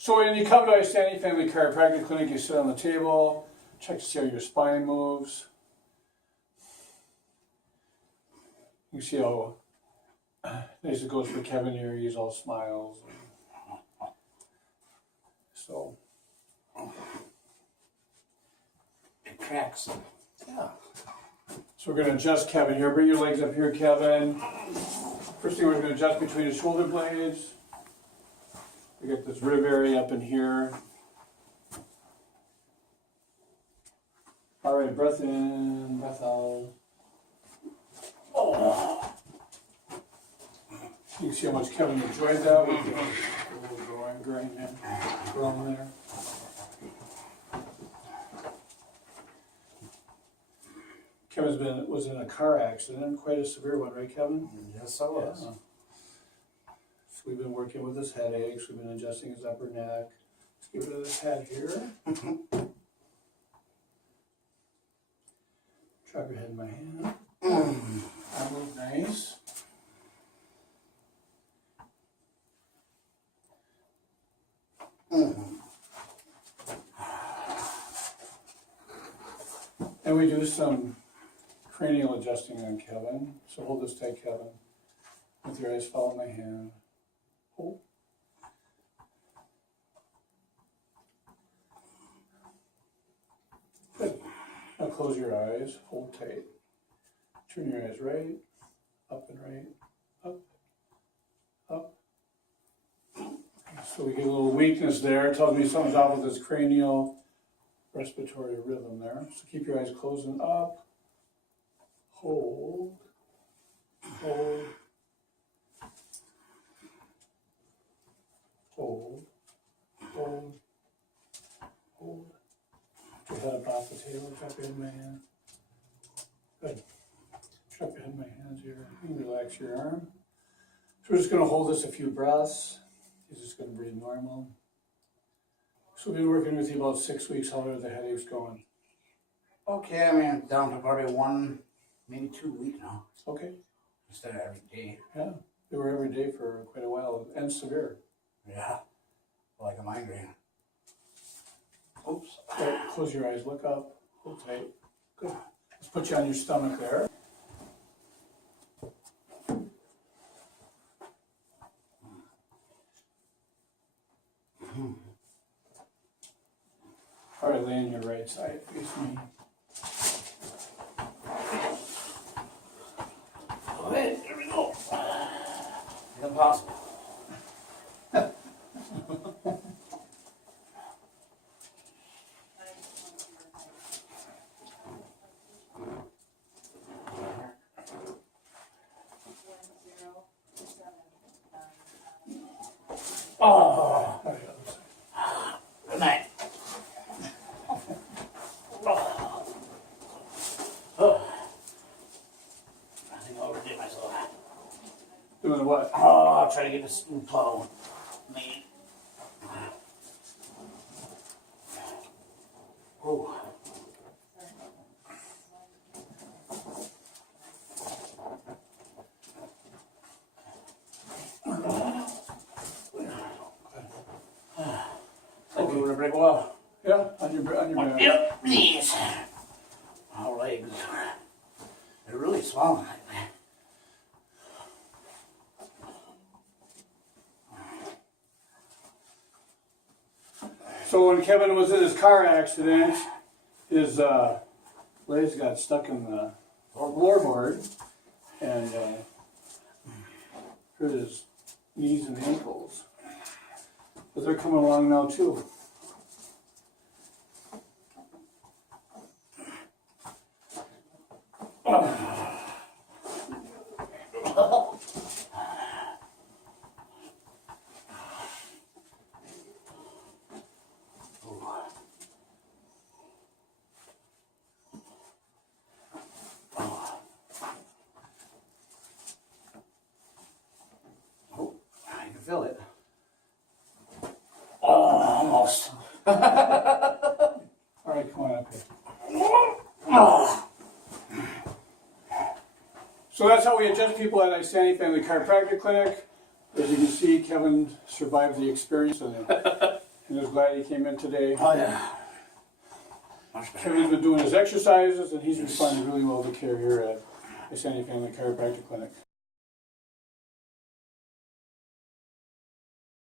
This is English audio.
So when you come to a Standing Family Chiropractic Clinic, you sit on the table, check to see how your spine moves. You see how nice it goes for Kevin here. He's all smiles. So It cracks. yeah. So we're going to adjust Kevin here. Bring your legs up here, Kevin. First thing we're going to adjust between his shoulder blades. We get this rib area up in here. All right, breath in, breath out. Oh. You can see how much Kevin enjoyed that with the little groin there. Kevin was in a car accident, quite a severe one, right, Kevin? Yes, I was. Yeah. So we've been working with his headaches. We've been adjusting his upper neck. Let's get rid of this head here. Drop your head in my hand. That looked nice. And we do some cranial adjusting on Kevin. So hold this tight, Kevin. With your eyes follow my hand. Hold. Good. Now close your eyes. Hold tight. Turn your eyes right, up and right, up, up. So we get a little weakness there. It tells me something's off with this cranial respiratory rhythm there. So keep your eyes closed and up. Hold, hold, hold, hold, hold. Put your head up off the table, drop your head in my hand. Good. Drop your head in my hands here. And relax your arm. So we're just going to hold this a few breaths. He's just going to breathe normal. So we've been working with you about 6 weeks. How are the headaches going? Okay, I mean, I'm down to probably 1, maybe 2 weeks now. Okay. Instead of every day. Yeah. They were every day for quite a while and severe. Yeah. Like a migraine. Oops. Right. Close your eyes. Look up. Hold tight. Good. Let's put you on your stomach there. All right, lay on your right side. Face me. All right, here we go. Impossible. Oh. Good night. I think I overdid myself. Doing what? Oh, I'll try to get this plow. Me. Oh. Like we were to break a wall. Yeah, on your back. Yep, these. My legs. They're really swollen. So when Kevin was in his car accident, his legs got stuck in the floorboard and hurt his knees and ankles. But they're coming along now too. Oh, I can feel it. Oh, almost. All right, come on up here. So that's how we adjust people at Standing Family Chiropractic Clinic. As you can see, Kevin survived the experience and and was glad he came in today. Oh, yeah. Much better. Kevin's been doing his exercises, and he's responded really well to care here at the Sandy Family Chiropractic Clinic.